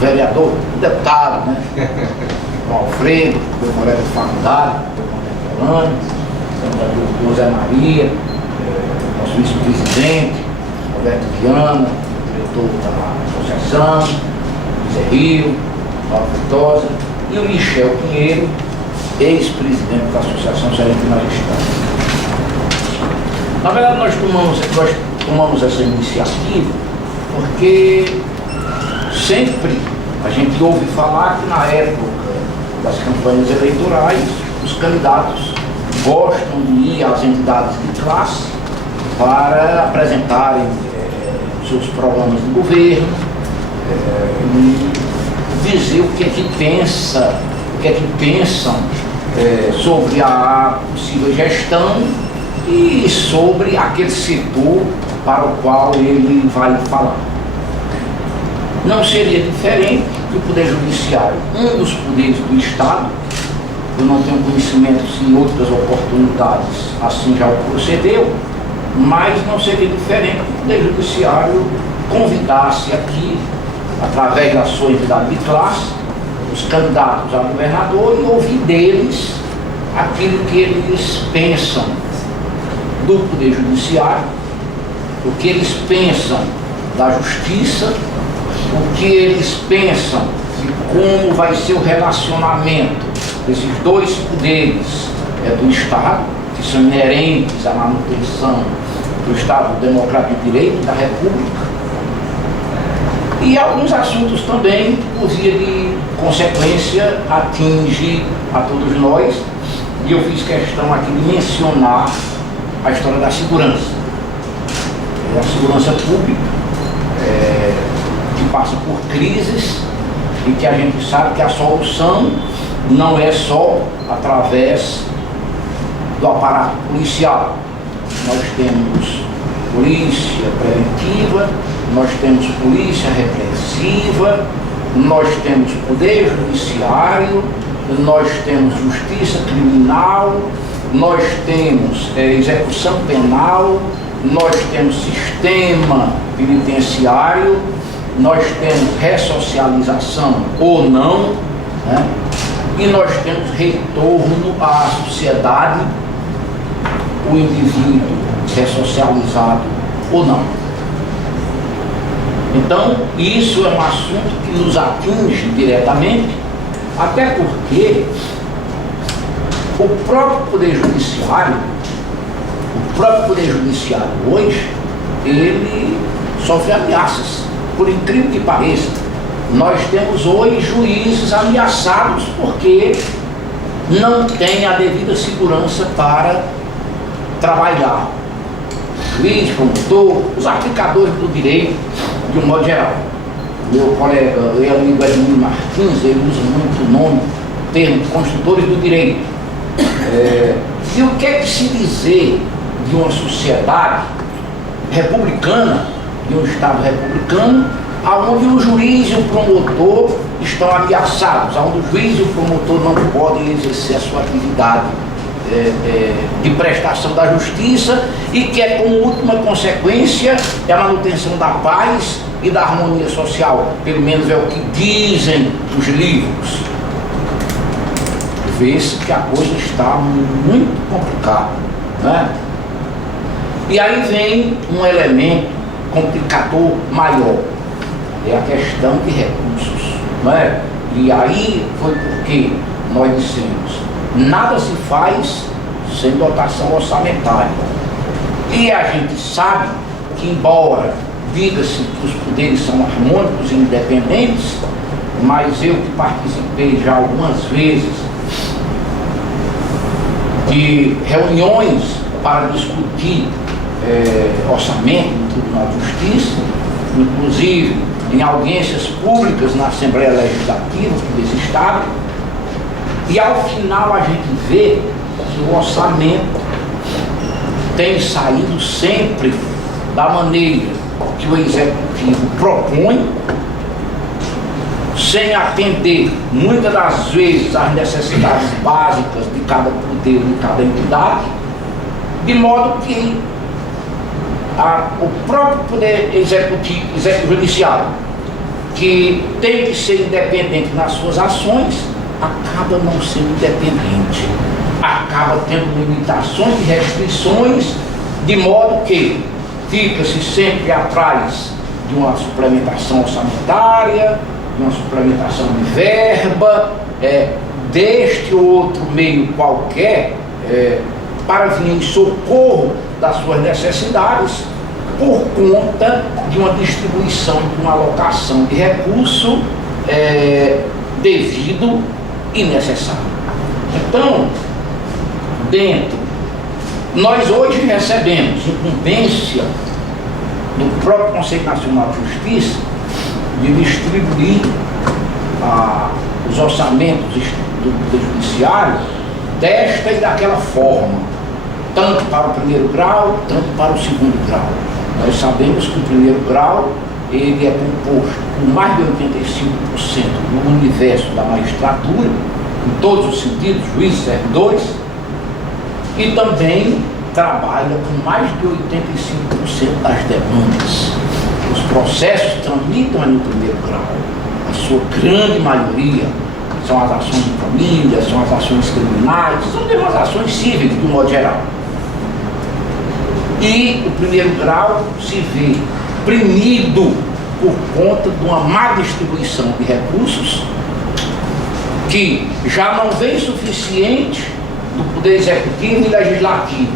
vereador, um deputado, né? O Alfredo, meu colega de faculdade, meu contemporâneo, o José Maria, nosso vice-presidente, Roberto Viana, diretor da associação, José Rio, Paulo Feitosa, e o Michel Pinheiro, ex-presidente da Associação Serente Magistrado. Na verdade, nós tomamos essa iniciativa porque sempre a gente ouve falar que na época das campanhas eleitorais os candidatos gostam de ir às entidades de classe para apresentarem seus programas de governo e dizer o que é que pensa, o que é que pensam sobre a possível gestão e sobre aquele setor para o qual ele vai falar. Não seria diferente do Poder Judiciário, um dos poderes do Estado. Eu não tenho conhecimento se em outras oportunidades assim já o procedeu, mas não seria diferente do Poder Judiciário convidasse aqui, através da sua entidade de classe, os candidatos a governador e ouvir deles aquilo que eles pensam do Poder Judiciário, o que eles pensam da Justiça, o que eles pensam de como vai ser o relacionamento desses dois poderes do Estado, que são inerentes à manutenção do Estado Democrático de Direito da República, e alguns assuntos também, por via de consequência, atinge a todos nós, e eu fiz questão aqui de mencionar a história da segurança. A segurança pública, que passa por crises e que a gente sabe que a solução não é só através do aparato policial. Nós temos polícia preventiva, nós temos polícia repressiva, nós temos poder judiciário, nós temos justiça criminal, nós temos execução penal, nós temos sistema penitenciário, nós temos ressocialização ou não, né? E nós temos retorno à sociedade, o indivíduo ressocializado ou não. Então, isso é um assunto que nos atinge diretamente, até porque o próprio Poder Judiciário hoje, ele sofre ameaças, por incrível que pareça. Nós temos hoje juízes ameaçados porque não têm a devida segurança para trabalhar. Juiz, promotor, os aplicadores do direito, de um modo geral. Meu colega, meu amigo Edmundo Martins, ele usa muito o nome, o termo construtores do direito. E o que é que se dizer de uma sociedade republicana, de um Estado republicano, onde o juiz e o promotor estão ameaçados, onde o juiz e o promotor não podem exercer a sua atividade de prestação da justiça e que é como última consequência a manutenção da paz e da harmonia social, pelo menos é o que dizem os livros. Vê-se que a coisa está muito complicada, né? E aí vem um elemento complicador maior, é a questão de recursos, não é? E aí foi porque nós dissemos, nada se faz sem dotação orçamentária. E a gente sabe que, embora diga-se que os poderes são harmônicos e independentes, mas eu que participei já algumas vezes de reuniões para discutir orçamento no Tribunal de Justiça, inclusive em audiências públicas na Assembleia Legislativa desse Estado, e ao final a gente vê que o orçamento tem saído sempre da maneira que o Executivo propõe, sem atender muitas das vezes às necessidades básicas de cada poder, de cada entidade, de modo que o próprio Poder Executivo, Judiciário, que tem que ser independente nas suas ações, acaba não sendo independente, acaba tendo limitações e restrições, de modo que fica-se sempre atrás de uma suplementação orçamentária, de uma suplementação de verba, deste ou outro meio qualquer, para vir em socorro das suas necessidades, por conta de uma distribuição, de uma alocação de recurso devido e necessário. Então, nós hoje recebemos incumbência do próprio Conselho Nacional de Justiça de distribuir os orçamentos do Judiciário desta e daquela forma, tanto para o primeiro grau, tanto para o segundo grau. Nós sabemos que o primeiro grau ele é composto por mais de 85% do universo da magistratura, em todos os sentidos, juízes, servidores, e também trabalha com mais de 85% das demandas. Os processos tramitam no primeiro grau, a sua grande maioria são as ações de família, são as ações criminais, são mesmo as ações cívicas, de um modo geral. E o primeiro grau se vê oprimido por conta de uma má distribuição de recursos que já não vem suficiente do Poder Executivo e Legislativo.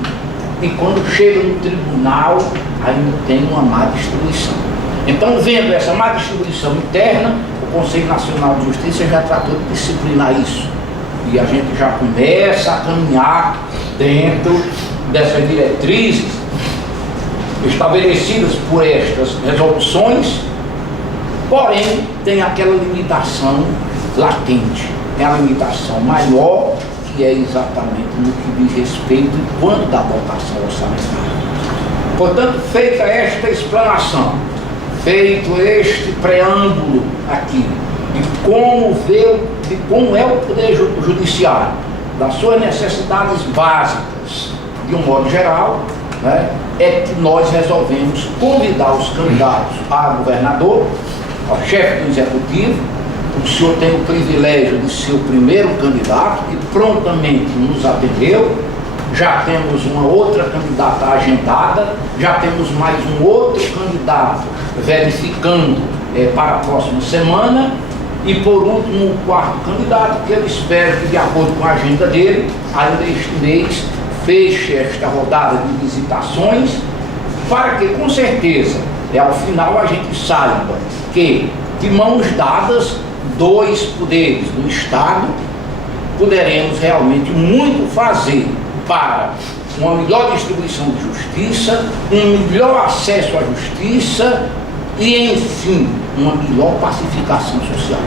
E quando chega no tribunal, ainda tem uma má distribuição. Então, vendo essa má distribuição interna, o Conselho Nacional de Justiça já tratou de disciplinar isso. E a gente já começa a caminhar dentro dessas diretrizes estabelecidas por estas resoluções, porém tem aquela limitação latente, tem a limitação maior, que é exatamente no que diz respeito quando da votação orçamentária. Portanto, feita esta explanação, feito este preâmbulo aqui, de como é o Poder Judiciário, das suas necessidades básicas, de um modo geral, né, é que nós resolvemos convidar os candidatos a governador, ao chefe do Executivo. O senhor tem o privilégio de ser o primeiro candidato que prontamente nos atendeu. Já temos uma outra candidata agendada, já temos mais um outro candidato verificando para a próxima semana, e por último o quarto candidato, que eu espero que, de acordo com a agenda dele, ainda este mês feche esta rodada de visitações, para que com certeza ao final a gente saiba que, de mãos dadas, dois poderes do Estado, poderemos realmente muito fazer para uma melhor distribuição de justiça, um melhor acesso à justiça e, enfim, uma melhor pacificação social.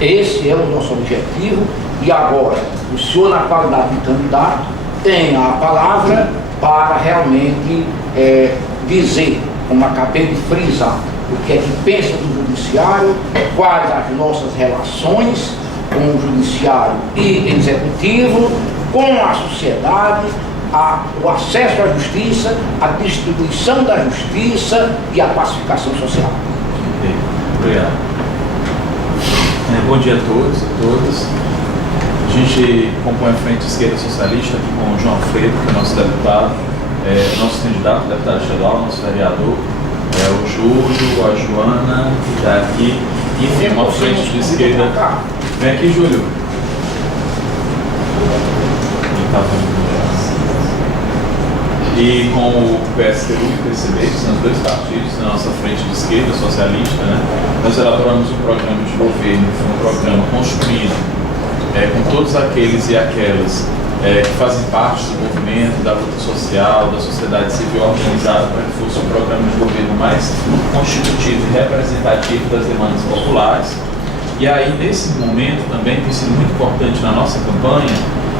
Esse é o nosso objetivo. E agora, o senhor, na qualidade de candidato, tem a palavra para realmente dizer, como acabei de frisar, o que é que pensa do Judiciário, quais as nossas relações com o Judiciário e Executivo, com a sociedade, o acesso à justiça, a distribuição da justiça e a pacificação social. Obrigado. Bom dia a todos e todas. A gente compõe a Frente Esquerda Socialista aqui com o João Alfredo, que é nosso deputado, nosso candidato, deputado estadual, nosso vereador, o Júlio, a Joana, que está aqui, e uma frente de esquerda. Vem aqui, Júlio. E com o PSTU e o PCB, que são os dois partidos da nossa frente de esquerda socialista, né? Nós elaboramos um programa de governo, um programa construído com todos aqueles e aquelas que fazem parte do movimento, da luta social, da sociedade civil organizada, para que fosse um programa de governo mais constitutivo e representativo das demandas populares. E aí, nesse momento também, tem sido muito importante na nossa campanha,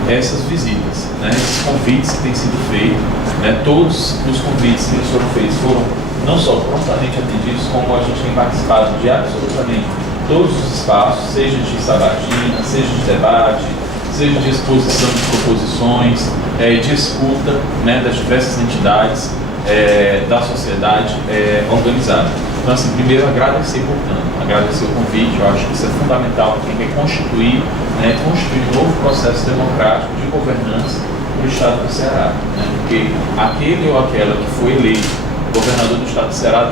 essas visitas, né, esses convites que têm sido feitos, né, todos os convites que foram feitos foram não só prontamente atendidos, como a gente tem participado de absolutamente todos os espaços, seja de sabatina, seja de debate, seja de exposição de proposições, de escuta, né, das diversas entidades da sociedade organizada. Então, assim, primeiro agradecer, portanto, agradecer o convite. Eu acho que isso é fundamental para quem quer constituir um novo processo democrático de governança para o Estado do Ceará, né? Porque aquele ou aquela que foi eleito governador do Estado do Ceará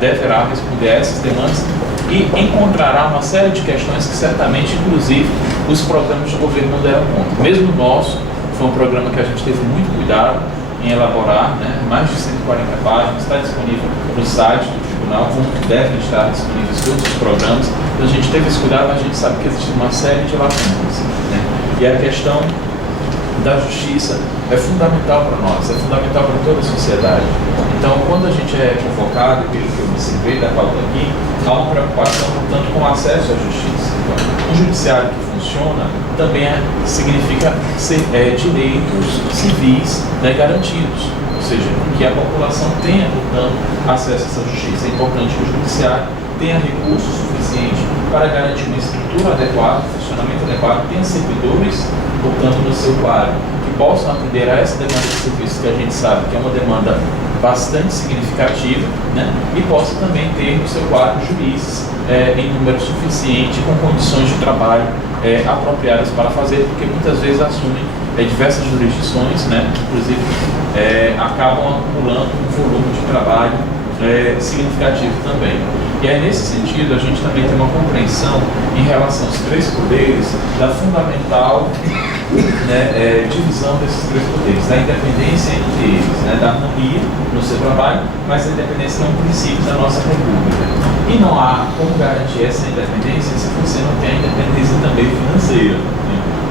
deverá responder a essas demandas e encontrará uma série de questões que certamente, inclusive, os programas de governo não deram conta. Mesmo o nosso foi um programa que a gente teve muito cuidado em elaborar, né? Mais de 140 páginas, está disponível no site do Tribunal, como devem estar disponíveis todos os programas. Então a gente teve esse cuidado, mas a gente sabe que existe uma série de lacunas, né? E a questão da justiça é fundamental para nós, é fundamental para toda a sociedade. Então, quando a gente é convocado, pelo que eu observei da pauta aqui, há uma preocupação, portanto, com o acesso à justiça. Então, um judiciário que funciona também significa direitos civis, né, garantidos, ou seja, que a população tenha, portanto, acesso a essa justiça. É importante que o judiciário tenha recursos suficientes para garantir uma estrutura adequada, um funcionamento adequado, tenha servidores, portanto, no seu quadro, que possam atender a essa demanda de serviços que a gente sabe que é uma demanda bastante significativa, né? E possa também ter no seu quadro juízes em número suficiente, com condições de trabalho apropriadas para fazer, porque muitas vezes assumem diversas jurisdições, né? Inclusive acabam acumulando um volume de trabalho significativo também. E aí, nesse sentido, a gente também tem uma compreensão em relação aos três poderes da fundamental divisão desses três poderes, da independência entre eles, né, da harmonia no seu trabalho, mas a independência é um princípio da nossa república. E não há como garantir essa independência se você não tem a independência também financeira.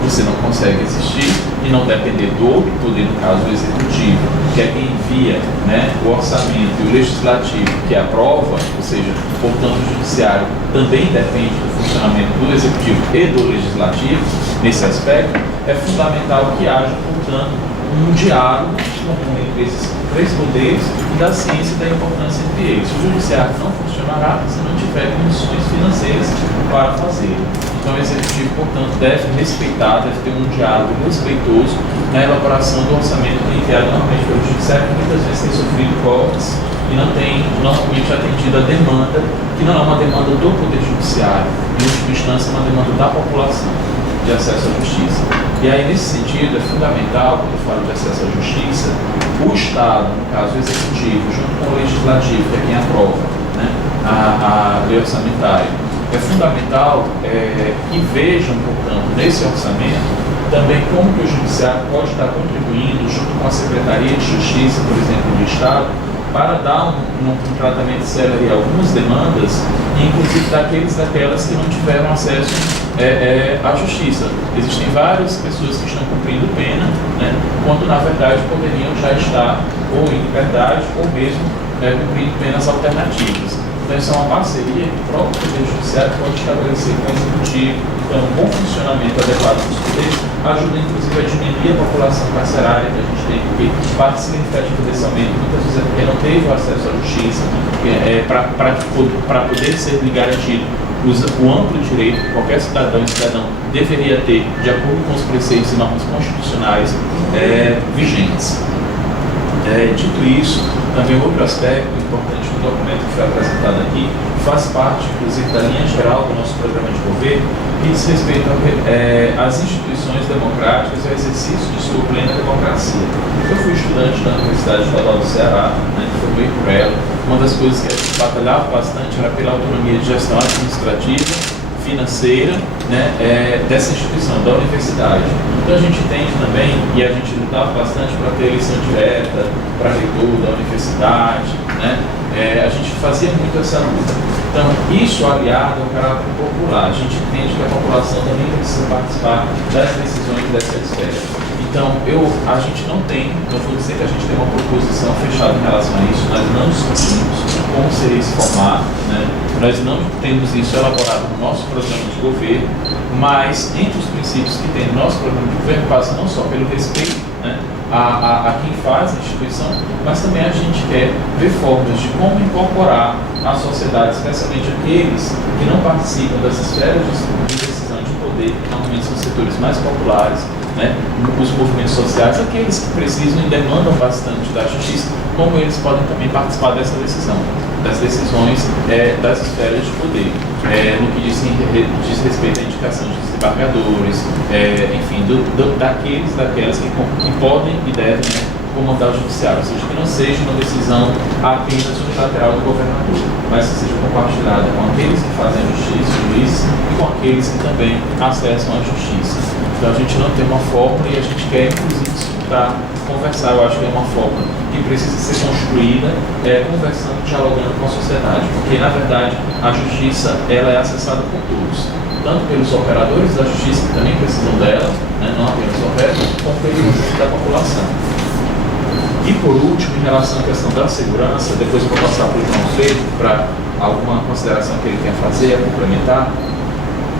Você não consegue existir e não depender do outro poder, no caso o executivo, que é quem envia, né, o orçamento, e o legislativo que aprova, ou seja, portanto o judiciário também depende do funcionamento do executivo e do legislativo. Nesse aspecto, é fundamental que haja, portanto, um diálogo comum entre esses três poderes e da ciência e da importância entre eles. O judiciário não funcionará se não tiver condições financeiras para fazê-lo. Então, o executivo, portanto, deve respeitar, deve ter um diálogo respeitoso na elaboração do orçamento enviado normalmente pelo judiciário, que muitas vezes tem sofrido cortes e não tem normalmente atendido a demanda, que não é uma demanda do Poder Judiciário, em última instância, é uma demanda da população de acesso à justiça. E aí, nesse sentido, é fundamental, quando eu falo de acesso à justiça, o Estado, no caso o Executivo, junto com o Legislativo, que é quem aprova, né, a lei orçamentária, é fundamental que vejam, portanto, nesse orçamento, também como que o Judiciário pode estar contribuindo, junto com a Secretaria de Justiça, por exemplo, do Estado, para dar um tratamento sério a algumas demandas, inclusive daquelas que não tiveram acesso à justiça. Existem várias pessoas que estão cumprindo pena, né, quando na verdade poderiam já estar ou em liberdade ou mesmo cumprindo penas alternativas. Então, isso é uma parceria que o próprio Poder Judiciário pode estabelecer com o Executivo. Então, um bom funcionamento adequado dos poderes ajuda, inclusive, a diminuir a população carcerária que a gente tem, porque parte significativa desse aumento muitas vezes é porque não teve o acesso à justiça, para poder ser garantido o amplo direito que qualquer cidadão e cidadão deveria ter, de acordo com os preceitos e normas constitucionais vigentes. Dito isso, também outro aspecto importante do documento que foi apresentado aqui, faz parte, inclusive, da linha geral do nosso programa de governo, que diz respeito às instituições democráticas e ao exercício de sua plena democracia. Eu fui estudante da Universidade Estadual do Ceará, né, formei por ela. Uma das coisas que a gente batalhava bastante era pela autonomia de gestão administrativa, financeira, né, dessa instituição, da universidade. Então a gente entende também, e a gente lutava bastante para ter eleição direta, para reitor da universidade, né, a gente fazia muito essa luta. Então, isso aliado ao caráter popular, a gente entende que a população também precisa participar das decisões dessa esfera. Então, a gente não vou dizer que a gente tem uma proposição fechada em relação a isso, nós não discutimos como seria esse formato, né? Nós não temos isso elaborado no nosso programa de governo, mas entre os princípios que tem no nosso programa de governo passa não só pelo respeito, né, a quem faz a instituição, mas também a gente quer ver formas de como incorporar a sociedade, especialmente aqueles que não participam das esferas de decisão de poder, que normalmente são setores mais populares, né, os movimentos sociais, aqueles que precisam e demandam bastante da justiça, como eles podem também participar dessa decisão, das decisões das esferas de poder, no que diz respeito à indicação de desembargadores, enfim, daquelas que podem e devem, né, comandar o judiciário, ou seja, que não seja uma decisão apenas unilateral do governador, mas que seja compartilhada com aqueles que fazem a justiça, os juízes, e com aqueles que também acessam a justiça. Então a gente não tem uma fórmula e a gente quer, inclusive, para conversar. Eu acho que é uma fórmula que precisa ser construída conversando, dialogando com a sociedade, porque, na verdade, a justiça ela é acessada por todos, tanto pelos operadores da justiça, que também precisam dela, né, não apenas o resto, como pelo conjunto da população. E por último, em relação à questão da segurança, depois eu vou passar para o João Freire para alguma consideração que ele quer fazer, a complementar,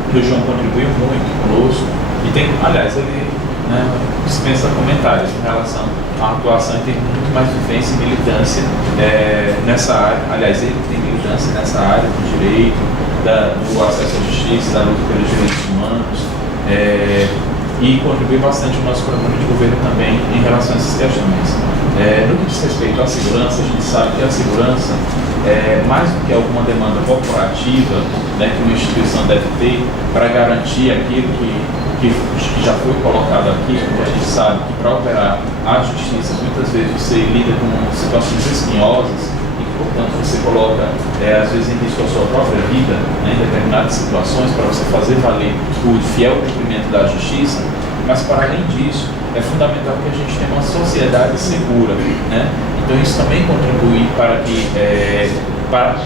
que o João contribuiu muito conosco, e tem, aliás, ele, né, dispensa comentários em relação à atuação e tem muito mais vivência e militância nessa área. Aliás, ele tem militância nessa área do direito, do acesso à justiça, da luta pelos direitos humanos, e contribui bastante no nosso programa de governo também em relação a essas questões. No que diz respeito à segurança, a gente sabe que a segurança, mais do que alguma demanda corporativa, né, que uma instituição deve ter para garantir aquilo que já foi colocado aqui, porque a gente sabe que para operar a justiça, muitas vezes você lida com situações espinhosas e que, portanto, você coloca, às vezes, em risco a sua própria vida, né, em determinadas situações, para você fazer valer o fiel cumprimento da justiça. Mas, para além disso, é fundamental que a gente tenha uma sociedade segura, né? Então isso também contribui para que,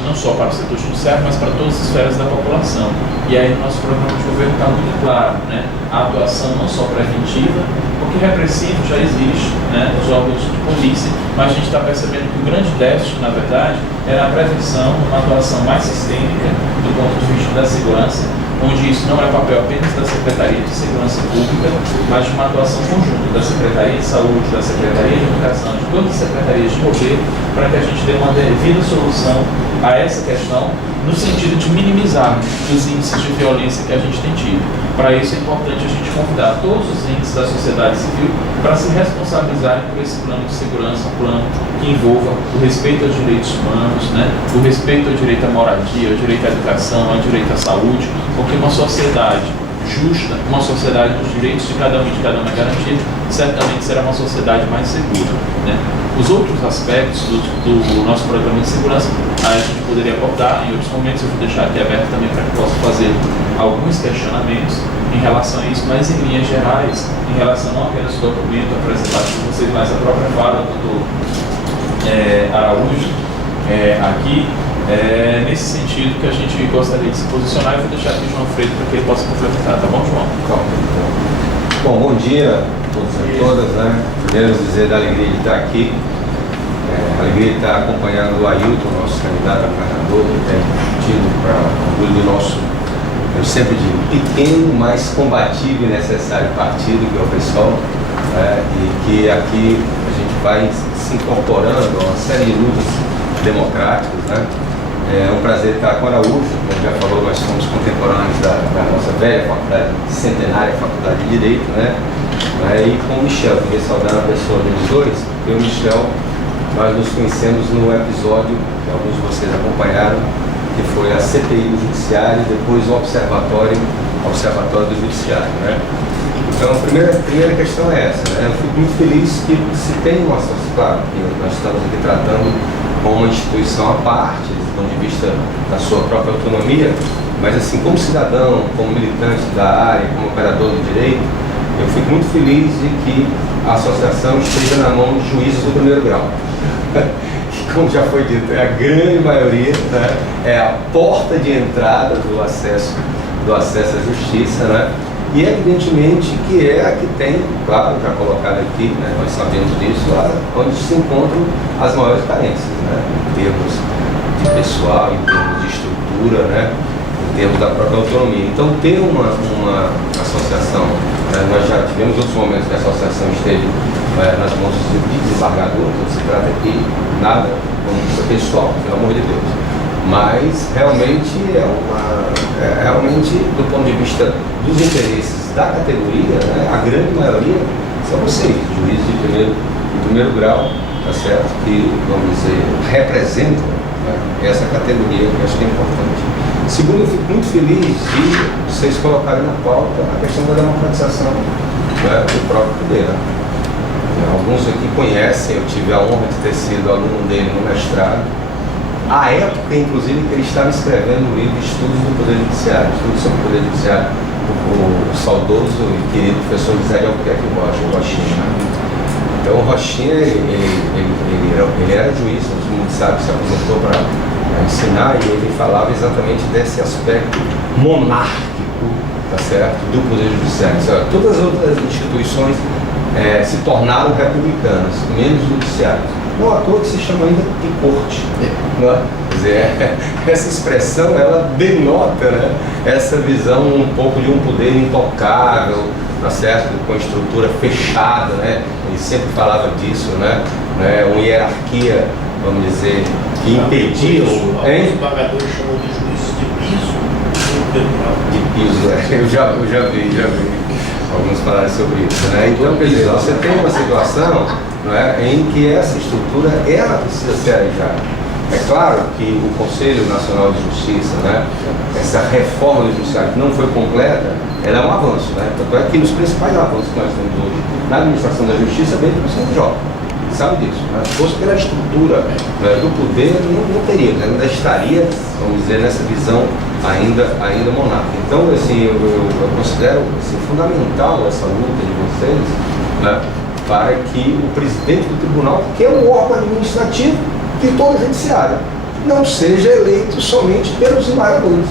não só para o setor judiciário, mas para todas as esferas da população. E aí o nosso programa de governo está muito claro, né? A atuação não só preventiva, porque repressivo já existe, né, nos órgãos de polícia, mas a gente está percebendo que o grande déficit, na verdade, é na prevenção, uma atuação mais sistêmica do ponto de vista da segurança, onde isso não é papel apenas da Secretaria de Segurança Pública, mas de uma atuação conjunta da Secretaria de Saúde, da Secretaria de Educação, de todas as secretarias de governo, para que a gente dê uma devida solução a essa questão, no sentido de minimizar os índices de violência que a gente tem tido. Para isso é importante a gente convidar todos os entes da sociedade civil para se responsabilizarem por esse plano de segurança, um plano que envolva o respeito aos direitos humanos, né, o respeito ao direito à moradia, ao direito à educação, ao direito à saúde, porque uma sociedade justa, uma sociedade dos direitos de cada um e de cada uma garantido, certamente será uma sociedade mais segura, né? Os outros aspectos do nosso programa de segurança a gente poderia abordar em outros momentos. Eu vou deixar aqui aberto também para que possa fazer alguns questionamentos em relação a isso, mas em linhas gerais, em relação não apenas ao documento apresentado por vocês, mas a própria fala do Araújo aqui, nesse sentido que a gente gostaria de se posicionar. Eu vou deixar aqui o João Freire para que ele possa complementar, tá bom, João? Bom, bom dia a todos e a todas, né? Primeiro dizer da alegria de estar aqui, a alegria de estar acompanhando o Ailton, nosso candidato a governador, que tem tido para orgulho do nosso, eu sempre digo, pequeno, mas combativo e necessário partido, que é o PSOL, e que aqui a gente vai se incorporando a uma série de lutas democráticas, né? É um prazer estar com o Araújo, como já falou, nós somos contemporâneos da nossa velha faculdade, centenária Faculdade de Direito, né? E com o Michel, queria saudar a pessoa deles dois, porque o Michel, nós nos conhecemos no episódio que alguns de vocês acompanharam, que foi a CPI do Judiciário e depois o Observatório do Judiciário, né? Então, a primeira questão é essa, né? Eu fico muito feliz que se tem uma associação, claro, que nós estamos aqui tratando com uma instituição à parte, do ponto de vista da sua própria autonomia, mas assim, como cidadão, como militante da área, como operador do direito, eu fico muito feliz de que a associação esteja na mão de juízes do primeiro grau. Que, como já foi dito, é a grande maioria, né? É a porta de entrada do acesso à justiça, né? E evidentemente que é a que tem, claro, já colocado aqui, né, nós sabemos disso, onde se encontram as maiores carências, né, em termos de pessoal, em termos de estrutura, né, em termos da própria autonomia. Então, ter uma associação, né, nós já tivemos outros momentos que a associação esteve nas mãos de desembargadores, não se trata aqui nada como pessoal, pelo amor de Deus. Mas realmente realmente do ponto de vista dos interesses da categoria, né, a grande maioria, são vocês, juízes de primeiro grau, tá certo? Que, vamos dizer, representam, né, essa categoria, que eu acho que é importante. Segundo, eu fico muito feliz de vocês colocarem na pauta a questão da democratização, né, do próprio poder. Né? Alguns aqui conhecem, eu tive a honra de ter sido aluno dele no mestrado. À época, inclusive, que ele estava escrevendo um livro de estudos do Poder Judiciário, estudos sobre o Poder Judiciário, o saudoso e querido professor José de Albuquerque Rocha, o Rochinha. Então, o Rochinha, ele era juiz, todo mundo sabe, se aposentou para ensinar, e ele falava exatamente desse aspecto monárquico, tá certo, do Poder Judiciário. Todas as outras instituições se tornaram republicanas, menos o Judiciário. Não à toa que se chama ainda de corte. Né? Quer dizer, essa expressão, ela denota, né, essa visão um pouco de um poder intocável, tá certo? Com a estrutura fechada, né? Ele sempre falava disso, né? Uma hierarquia, vamos dizer, que impedia Os pagadores chamam de juízes de piso. De piso, eu já vi alguns falarem sobre isso, né? Então, quer dizer, você tem uma situação, não é, em que essa estrutura, ela precisa ser arejada. É claro que o Conselho Nacional de Justiça, né, essa reforma do judiciário que não foi completa, ela é um avanço, né? Tanto é que nos principais avanços que nós temos hoje na administração da justiça vem do CNJ. Sabe disso, né? Se fosse pela estrutura, né, do poder, não teria, né? Ainda estaria, vamos dizer, nessa visão ainda monárquica. Então, assim, eu considero assim, fundamental essa luta de vocês, né, para que o presidente do tribunal, que é um órgão administrativo de todo o judiciário, não seja eleito somente pelos embargadores.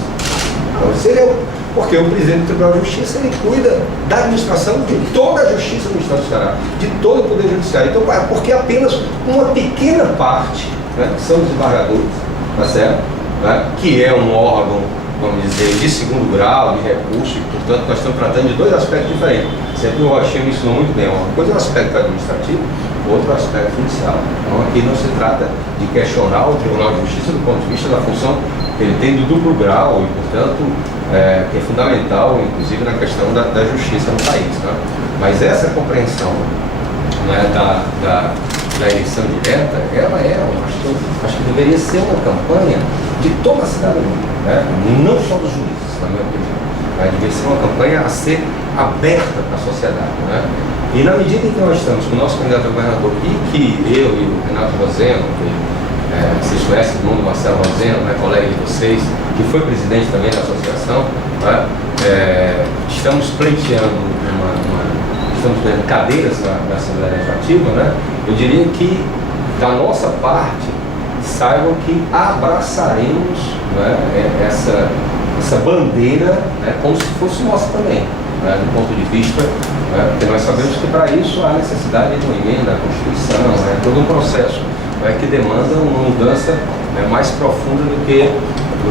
Porque o presidente do Tribunal de Justiça, ele cuida da administração de toda a justiça do Estado do Ceará, de todo o Poder Judiciário. Então, porque apenas uma pequena parte, né, que são os embargadores, tá certo? Né, que é um órgão, vamos dizer, de segundo grau, de recurso, e, portanto, nós estamos tratando de dois aspectos diferentes. Sempre o Rochinha me ensinou muito bem. Uma coisa é o aspecto administrativo, outro aspecto judicial. Então, aqui não se trata de questionar o Tribunal de Justiça do ponto de vista da função que ele tem do duplo grau e, portanto, que é fundamental, inclusive, na questão da justiça no país. Né? Mas essa compreensão, né, da eleição direta, ela acho que deveria ser uma campanha de toda a cidadania, né? Não só dos juízes, na minha opinião. Mas deveria ser uma campanha a ser aberta para a sociedade. Né? E na medida em que nós estamos com o nosso candidato a governador e que eu e o Renato Roseno, vocês conhecem o nome do Marcelo Roseno, né, colega de vocês, que foi presidente também da associação, né, estamos pleiteando cadeiras na Assembleia Legislativa, né, eu diria que, da nossa parte, saibam que abraçaremos, né, essa bandeira, né, como se fosse nossa também, né, do ponto de vista, né, porque nós sabemos que para isso há necessidade de uma emenda à Constituição, né, todo um processo, né, que demanda uma mudança, né, mais profunda do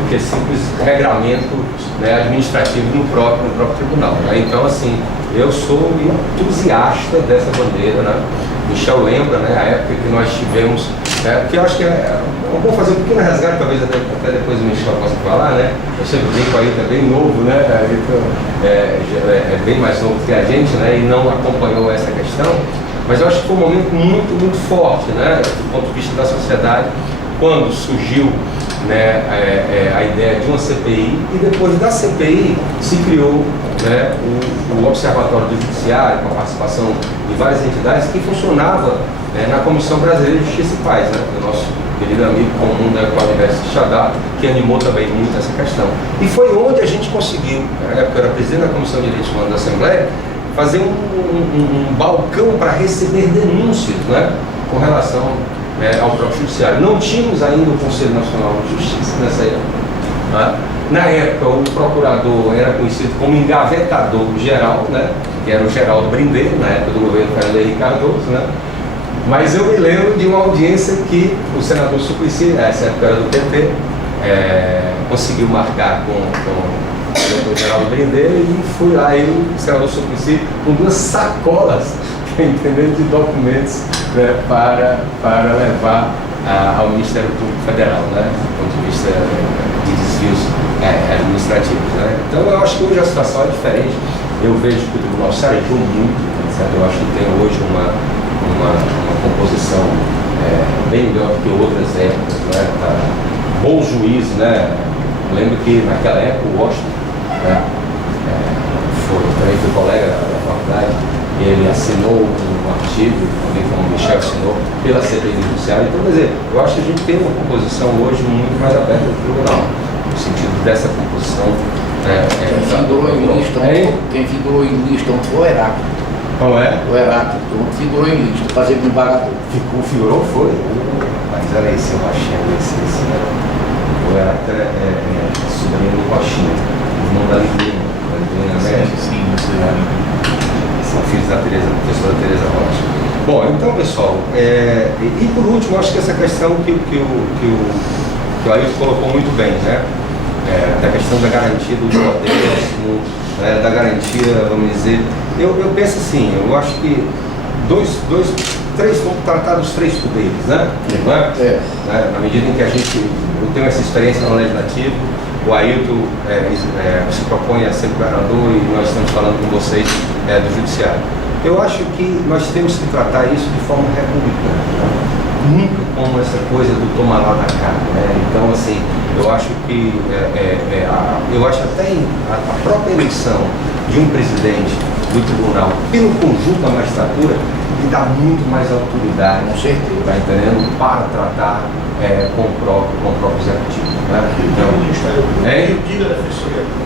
que simples regramento, né, administrativo no próprio tribunal. Né? Então, assim, eu sou entusiasta dessa bandeira. Né? Michel lembra, né, a época que nós tivemos, que eu acho que vamos fazer um pequeno resgate, talvez até depois o Michel possa falar, né? Eu sempre brinco aí, é bem novo, né? É bem mais novo que a gente, né? E não acompanhou essa questão. Mas eu acho que foi um momento muito, muito forte, né, do ponto de vista da sociedade, quando surgiu, né, a ideia de uma CPI, e depois da CPI se criou, né, o Observatório do Judiciário, com a participação de várias entidades, que funcionava, na Comissão Brasileira de Justiça e Paz, né, do nosso querido amigo comum, né, Cláudio Chadá, que animou também muito essa questão. E foi onde a gente conseguiu, na época eu era presidente da Comissão de Direitos Humanos da Assembleia, fazer um balcão para receber denúncias, né, com relação, ao próprio judiciário. Não tínhamos ainda o Conselho Nacional de Justiça nessa época. Né? Na época, o procurador era conhecido como engavetador geral, né, que era o Geraldo Brindê, na época do governo Fernando Henrique Cardoso. Né? Mas eu me lembro de uma audiência que o senador Suplicy, nessa época era do PT, conseguiu marcar com o Geraldo Brindê, e fui lá, eu, o senador Suplicy, com 2 sacolas, entendendo, de documentos, né, para levar ao Ministério Público Federal, né, do ponto de vista de desvios administrativos. Né. Então eu acho que hoje a situação é diferente. Eu vejo que o tribunal se arejou muito, certo? Eu acho que tem hoje uma composição bem melhor do que outras épocas, né? Tá, bons juízes, né? Eu lembro que naquela época o Washington, né? Também foi colega da faculdade, e ele assinou um artigo, também como o Michel assinou, pela CPI judiciária. Então, quer dizer, eu acho que a gente tem uma composição hoje muito mais aberta do tribunal, no sentido dessa composição. Quem figurou em lista ontem foi o Heráclito. Não é? O Heráclito figurou em lista, fazer com embargador. Figurou, foi? Mas olha aí, seu Rochinha, né? O Heráclito é sobrinho do Rochinha, irmão da Livinha. Sim, São filhos da professora Tereza Rocha. Bom, então, pessoal, e por último, acho que essa questão que o Ailton colocou muito bem, né? Da questão da garantia do jornalismo, da garantia, vamos dizer, eu penso assim, eu acho que vamos tratar dos três poderes, né? Na medida em que eu tenho essa experiência no legislativo, o Ailton se propõe a ser governador e nós estamos falando com vocês do judiciário. Eu acho que nós temos que tratar isso de forma republicana, né? Nunca como essa coisa do tomar lá da cá, né? Então, assim, eu acho que eu acho até a própria eleição de um presidente do tribunal pelo conjunto da magistratura lhe dá muito mais autoridade, Com certeza. tá entendendo? Para tratar com o próprio executivo. Né?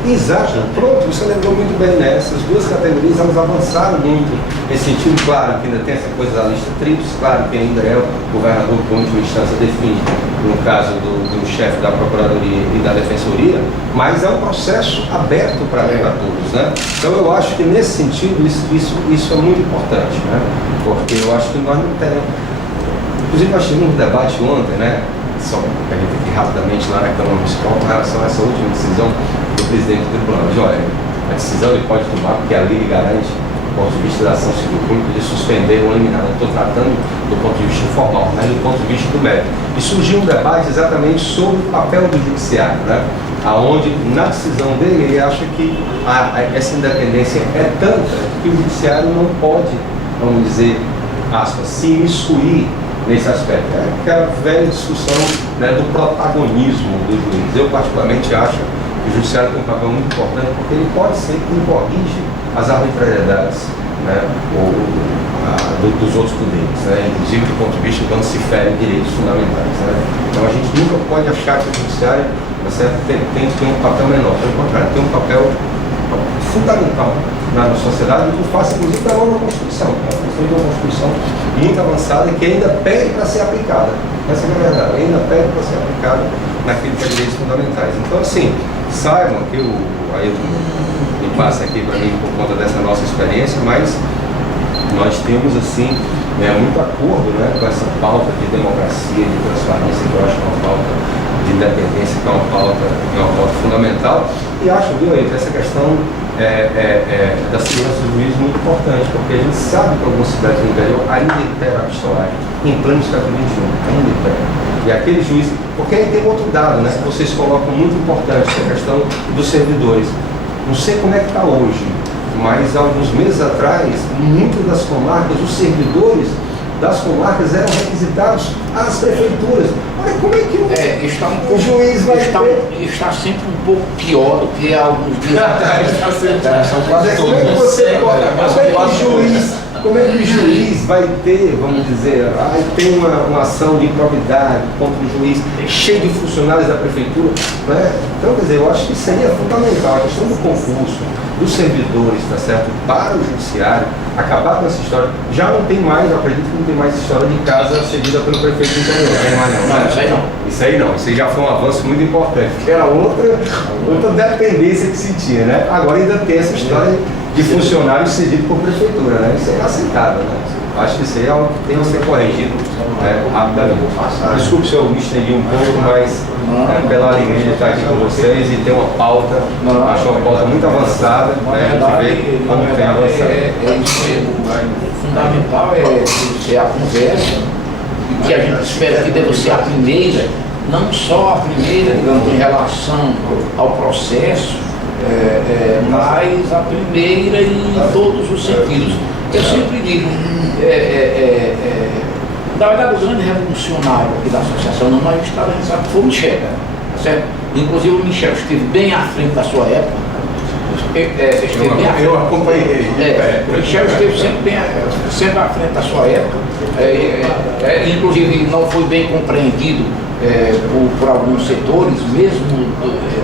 Exato, pronto, você lembrou muito bem, né? Essas duas categorias elas avançaram muito nesse sentido, claro que ainda tem essa coisa da lista tríplice, claro que ainda é o governador que, última instância, define, no caso do chefe da Procuradoria e da Defensoria, mas é um processo aberto para todos, né? Então eu acho que nesse sentido isso é muito importante, né? Porque eu acho que nós não temos. Inclusive nós tivemos um debate ontem, né? Só a gente aqui rapidamente lá na Câmara Municipal com relação a essa última decisão do presidente do tribunal. Mas olha, a decisão ele pode tomar porque a lei garante, do ponto de vista da ação civil pública, de suspender ou eliminar. Não estou tratando do ponto de vista informal, mas do ponto de vista do mérito. E surgiu um debate exatamente sobre o papel do judiciário, né? Aonde na decisão dele ele acha que essa independência é tanta que o judiciário não pode, vamos dizer, aspas, se imiscuir nesse aspecto. É aquela velha discussão, né, do protagonismo do juiz. Eu particularmente acho que o judiciário tem um papel muito importante porque ele pode ser quem corrige as arbitrariedades, né, dos outros poderes, né, inclusive do ponto de vista quando se fere direitos fundamentais. Né. Então a gente nunca pode achar que o judiciário, tá certo, tem que ter um papel menor. Pelo contrário, tem um papel fundamental na sociedade, que faça inclusive da nova Constituição. A Constituição é uma Constituição muito avançada e que ainda pede para ser aplicada. Essa é a verdade, ainda pede para ser aplicada naqueles direitos fundamentais. Então, assim, saibam que o Ailton me passa aqui para mim por conta dessa nossa experiência, mas nós temos, assim, muito acordo, né, com essa pauta de democracia, de transparência, que eu acho que é uma pauta de independência, que é uma pauta fundamental. E acho, viu, Ailton, essa questão da segurança do juiz muito importante, porque a gente sabe que algumas cidades do interior ainda imperam a pistolagem, em pleno século XXI, ainda imperam. E aquele juiz, porque aí tem outro dado, né, que vocês colocam muito importante, que é a questão dos servidores. Não sei como é que está hoje, mas há alguns meses atrás, em muitas das comarcas, os servidores das comarcas eram requisitados às prefeituras. Olha como é que o juiz vai está sempre um pouco pior do que há alguns dias atrás. Como é que o juiz vai ter, vamos dizer, tem uma ação de improbidade contra o juiz cheio de funcionários da prefeitura, né? Então, quer dizer, eu acho que seria fundamental a questão do concurso dos servidores, tá certo, para o judiciário, acabar com essa história. Já não tem mais, eu acredito que não tem mais história de casa cedida pelo prefeito do interior. Não, isso aí não. Isso aí não, isso aí já foi um avanço muito importante, que era outra dependência que se tinha, né? Agora ainda tem essa história de funcionário cedido por prefeitura, né? Isso é inaceitável, né? Acho que isso aí é algo que tem que ser corrigido, né, rapidamente. Desculpe se eu me estendi um pouco, mas pela alegria de estar aqui com vocês e ter uma pauta, acho uma pauta muito avançada, né? A gente vê como tem avançado. O fundamental é a conversa, e que a gente espera que deva ser a primeira, não só a primeira, digamos, em relação ao processo, mas a primeira em todos os sentidos. Eu sempre digo, na verdade, o grande revolucionário aqui da associação no magistrado, a gente sabe que foi o Michel, tá certo? Inclusive o Michel esteve bem à frente da sua época. Eu acompanhei. O Michel esteve sempre à frente da sua época. Inclusive não foi bem compreendido por alguns setores, mesmo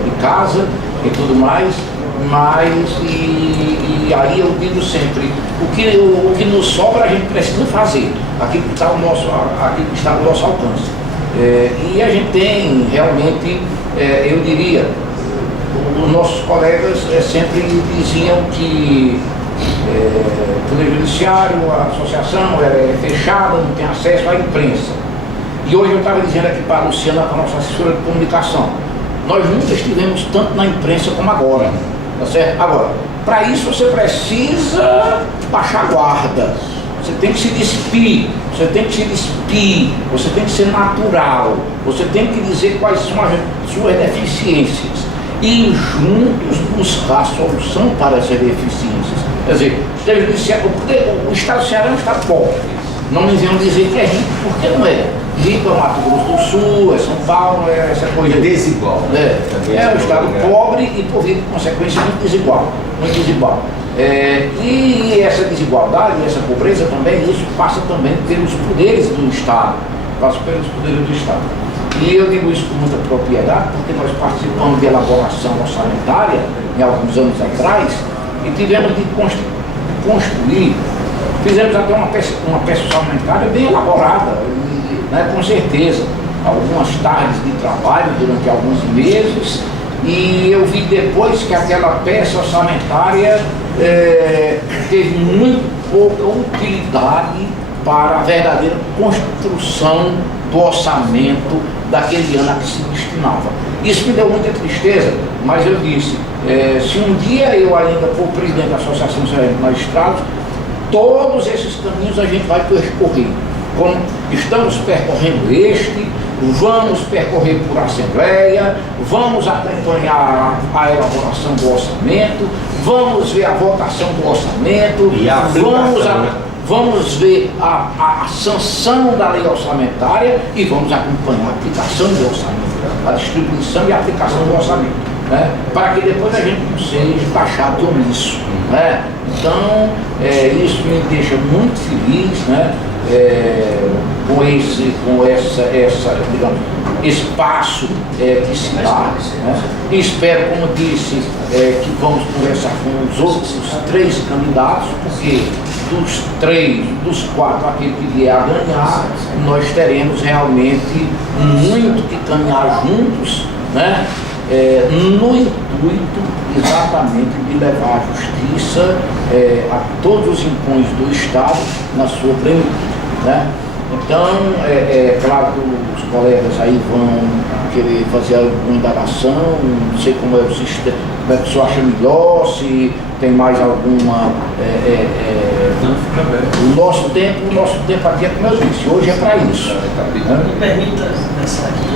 de casa e tudo mais. Mas, e aí eu digo sempre, o que nos sobra a gente precisa fazer, aquilo que está ao nosso alcance. E a gente tem realmente, eu diria, os nossos colegas sempre diziam que o Poder Judiciário, a associação é fechada, não tem acesso à imprensa. E hoje eu estava dizendo aqui para a Luciana, a nossa assessora de comunicação, nós nunca estivemos tanto na imprensa como agora. Tá certo? Agora, para isso você precisa baixar guardas, você tem que se despir, você tem que ser natural, você tem que dizer quais são as suas deficiências e juntos buscar solução para essas deficiências. Quer dizer, o Estado do Ceará é um Estado pobre, não me venham dizer que é rico, porque não é. Rico é Mato Grosso do Sul, é São Paulo, é essa coisa. É desigual. É um Estado pobre e, por via de consequência, muito desigual. Muito desigual. E essa desigualdade, essa pobreza também, isso passa também pelos poderes do Estado. E eu digo isso com muita propriedade, porque nós participamos de elaboração orçamentária, em alguns anos atrás, e tivemos de construir, fizemos até uma peça orçamentária bem elaborada, com certeza, algumas tardes de trabalho durante alguns meses, e eu vi depois que aquela peça orçamentária teve muito pouca utilidade para a verdadeira construção do orçamento daquele ano a que se destinava. Isso me deu muita tristeza, mas eu disse, se um dia eu ainda for presidente da Associação Cearense de Magistrados, todos esses caminhos a gente vai percorrer. Como estamos percorrendo vamos percorrer por Assembleia, vamos acompanhar a elaboração do orçamento, vamos ver a votação do orçamento, e vamos ver a sanção da lei orçamentária e vamos acompanhar a aplicação do orçamento, a distribuição e a aplicação do orçamento, para que depois a gente não seja taxado de omisso. Então, isso me deixa muito feliz, com esse passo que se dá. E espero, como disse, que vamos conversar com os outros 3 candidatos, porque dos 4, aquele que vier a ganhar, nós teremos realmente muito que caminhar juntos, no intuito exatamente de levar a justiça a todos os rincões do Estado na sua plenitude. Então, claro que os colegas aí vão querer fazer alguma indagação, não sei como é o sistema, como é que o senhor acha melhor, se tem mais alguma... O nosso tempo aqui é como eu disse, hoje é para isso. Me permita essa aqui.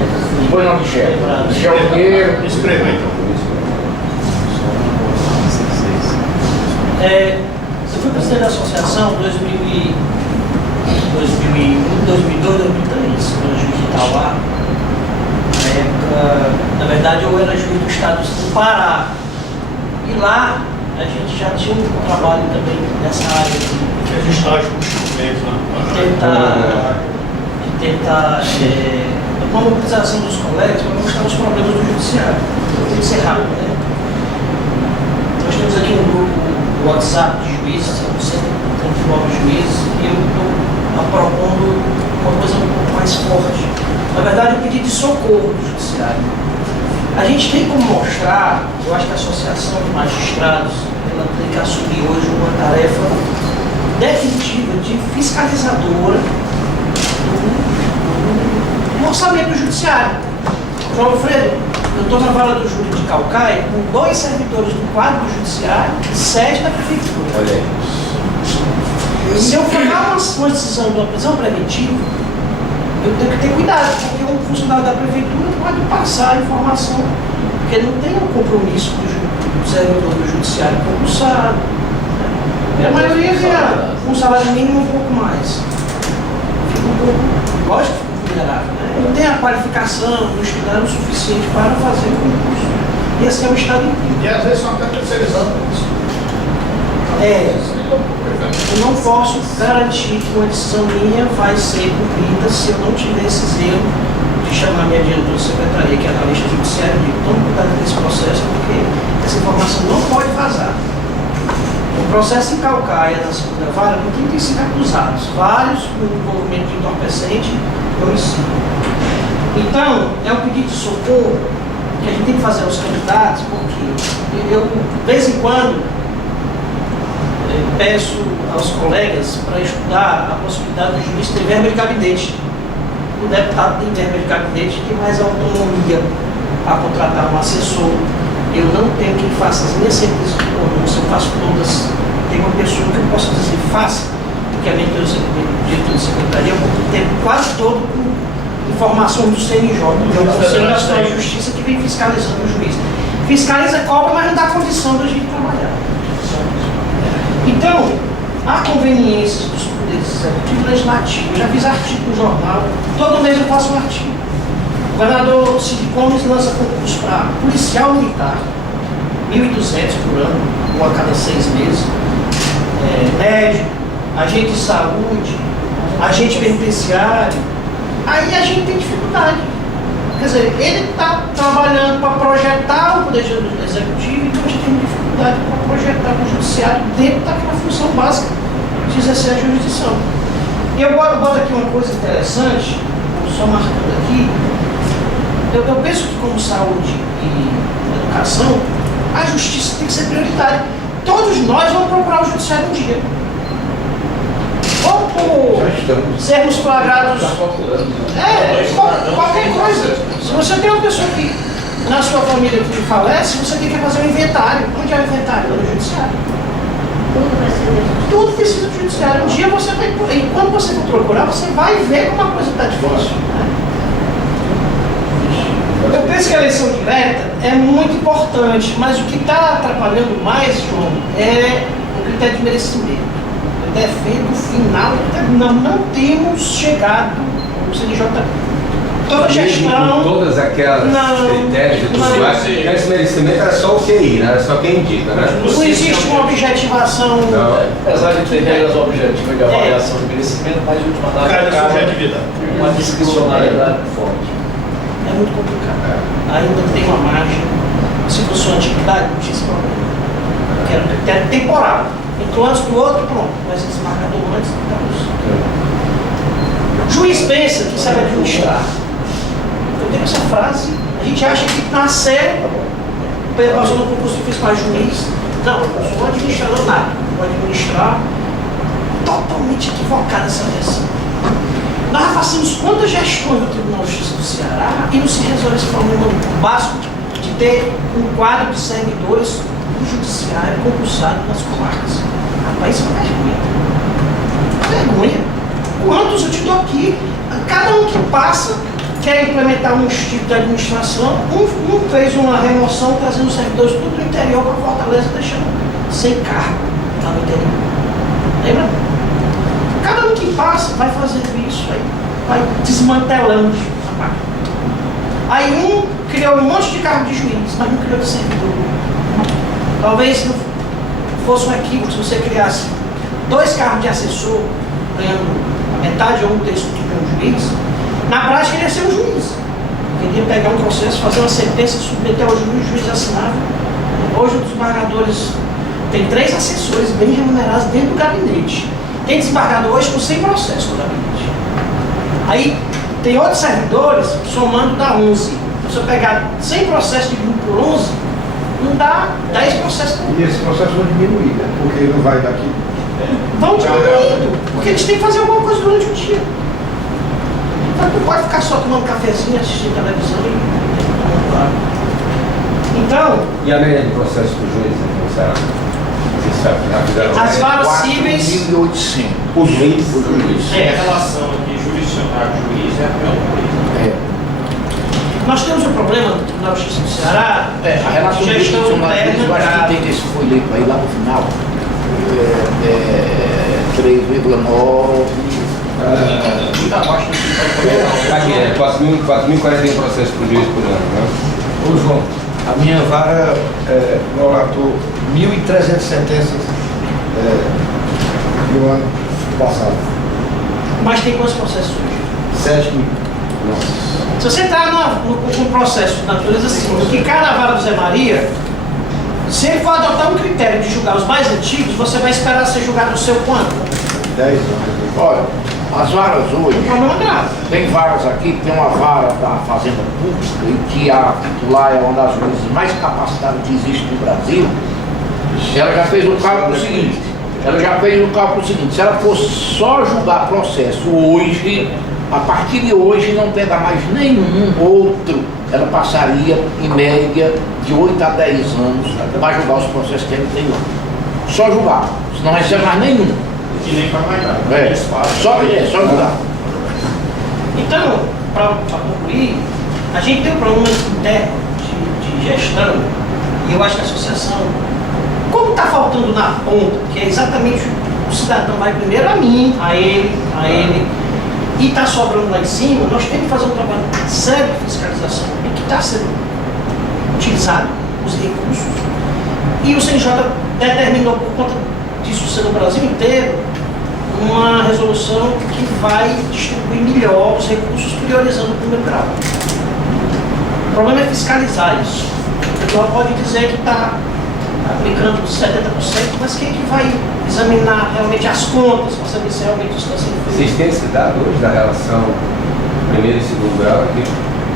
Pois não, Michel. Michel Pinheiro. Escreva então. Eu fui presidente da associação em 2001, 2002, 2003, quando juiz de Itauá. Na época, na verdade, eu era juiz do estado do Pará. E lá a gente já tinha um trabalho também nessa área Fez estágio com instrumentos, de tentar a mobilização dos colegas para mostrar os problemas do judiciário. Tem que ser rápido, Nós temos aqui um grupo do WhatsApp de juízes, sempre juízes, e eu estou propondo uma coisa um pouco mais forte. Na verdade, o pedido de socorro do judiciário. A gente tem como mostrar, eu acho que a Associação de Magistrados ela tem que assumir hoje uma tarefa definitiva de fiscalizadora do orçamento do judiciário. João Alfredo, eu estou na vara do júri de Caucaia com 2 servidores do quadro do judiciário e 7 da prefeitura. Olha aí. Se eu pegar uma decisão de uma prisão preventiva, eu tenho que ter cuidado, porque um funcionário da prefeitura pode passar a informação, porque não tem um compromisso servidor do judiciário concursado. E a maioria ganha um salário mínimo um pouco mais. Fica um pouco, lógico, vulnerável. Né? Não tem a qualificação, não estudaram o suficiente para fazer o concurso. E esse é o estado inteiro. E às vezes só está terceirizando isso. Eu não posso garantir que uma decisão minha vai ser cumprida se eu não tiver esse zelo de chamar minha diretora de secretaria, que é analista judiciária, e tome cuidado desse processo, porque essa informação não pode vazar. O processo em Calcaia, na segunda vara, não tem 35 acusados, vários com envolvimento de entorpecente e homicídio. Então, é um pedido de socorro que a gente tem que fazer aos candidatos, porque eu, de vez em quando, peço aos colegas para estudar a possibilidade do juiz ter verba de gabinete. O deputado tem verba de gabinete, tem mais autonomia para contratar um assessor. Eu não tenho quem faça as minhas sentenças de pronúncia, eu faço todas. Tem uma pessoa que eu posso dizer faça, porque a minha diretora de secretaria, eu vou ter quase todo com informações do CNJ, que é o Conselho Nacional de Justiça, que vem fiscalizando o juiz. Fiscaliza, cobra, mas não dá condição da gente trabalhar. Então, há conveniências dos poderes executivo e legislativo. Eu já fiz artigo no jornal, todo mês eu faço um artigo. O governador Cid Gomes lança concurso para policial militar, 1.200 por ano, ou a cada 6 meses. Médico, agente de saúde, agente penitenciário. Aí a gente tem dificuldade. Quer dizer, ele está trabalhando para projetar o poder executivo, então a gente tem dificuldade para projetar o judiciário dentro daquela função básica de exercer a jurisdição. E eu boto aqui uma coisa interessante, só marcando aqui. Eu penso que, como saúde e educação, a justiça tem que ser prioritária. Todos nós vamos procurar o judiciário um dia. Ou por sermos flagrados. Qualquer coisa. Se você tem uma pessoa que na sua família que falece, você tem que fazer um inventário. Onde é o inventário? No judiciário. Tudo precisa do judiciário. Um dia você vai. E quando você for procurar, você vai ver como a coisa está difícil. Eu penso que a eleição direta é muito importante, mas o que está atrapalhando mais, João, é o critério de merecimento. Eu defendo o final, nós não temos chegado, o CNJ, toda a gestão... Todas aquelas critérios e tudo mais, esse merecimento era só o QI, né? Era só quem indica, né? Não existe uma objetivação... Apesar de ter regras objetivas de avaliação de merecimento, mas de última data uma discricionalidade forte. É muito complicado. Ainda tem uma margem. Se fosse uma antiguidade, não tinha esse problema. Que era um critério temporal. Entrou antes do outro, pronto. Mas esse marcador antes, então. Juiz pensa que sabe administrar. Eu tenho essa frase. A gente acha que nascer, passou no concurso que fez para juiz. Não, eu sou administrador nada. Vou administrar. Totalmente equivocada essa versão. Nós já fazemos quantas gestões do Tribunal de Justiça do Ceará e não se resolve esse problema básico de ter um quadro de servidores do judiciário concursado nas comarcas. Rapaz, isso é uma vergonha. Vergonha. Quantos eu te dou aqui? Cada um que passa quer implementar um tipo de administração. Um fez uma remoção trazendo os servidores tudo do interior para Fortaleza, deixando sem cargo lá no interior. Lembra? Cada um que passa vai fazendo isso, vai desmantelando a máquina. Aí um criou um monte de cargo de juiz, mas não criou de servidor. Talvez não fosse um equívoco se você criasse 2 cargos de assessor, ganhando a metade ou um terço do que ganha um juiz. Na prática, ele ia ser um juiz. Ele ia pegar um processo, fazer uma sentença, submeter ao juiz, o juiz assinava. Hoje, os desembargadores têm 3 assessores bem remunerados dentro do gabinete. Tem desembargador hoje com 100 processos no gabinete. Aí tem outros servidores somando dá 11. Se você pegar 100 processos de grupo por 11, não dá 10 processos. E esses processos vão diminuir, né? Porque não vai daqui. Vão diminuindo, porque eles têm que fazer alguma coisa durante o dia. Então não pode ficar só tomando cafezinho, assistindo televisão e então. E a média de processo do juiz, né? Será? As varas cíveis. 4.800 por juiz. A relação aqui jurisdicional juiz é a pior coisa. Nós temos um problema no Tribunal de Justiça do Ceará, A relação de gestão jurisdicional, eu acho que interna. tem nesse folheto aí lá no final, 3,9. Aqui é 4.041 processos por juiz por ano, né? Ô João, a minha vara relatou 1.300 sentenças no ano passado. Mas tem quantos processos hoje? 7.000. Se você está com um processo de natureza assim, do que cai na vara do Zé Maria, se ele for adotar um critério de julgar os mais antigos, você vai esperar ser julgado o seu quanto? 10 anos. Olha, as varas hoje, Um problema grave. tem varas aqui, tem uma vara da Fazenda Pública, em que a titular é uma das juízes mais capacitadas que existe no Brasil. Ela já fez o cálculo seguinte, se ela fosse só julgar processo hoje, a partir de hoje não pega mais nenhum outro, ela passaria em média de 8 a 10 anos para julgar os processos que ela tem hoje. Só julgar, senão não recebe mais nenhum. Que nem faz mais nada. Só julgar. Então, para concluir, a gente tem um problema interno de gestão, e eu acho que a associação, como está faltando na ponta, que é exatamente o cidadão vai primeiro a mim, a ele, e está sobrando lá em cima, nós temos que fazer um trabalho sério de fiscalização em que está sendo utilizado os recursos. E o CNJ determinou, por conta disso ser no Brasil inteiro, uma resolução que vai distribuir melhor os recursos, priorizando o primeiro grau. O problema é fiscalizar isso. O tribunal pode dizer que está aplicando 70%, mas quem é que vai examinar realmente as contas para saber se realmente isso está sendo feito? Vocês têm esse dado hoje da relação primeiro e segundo grau aqui?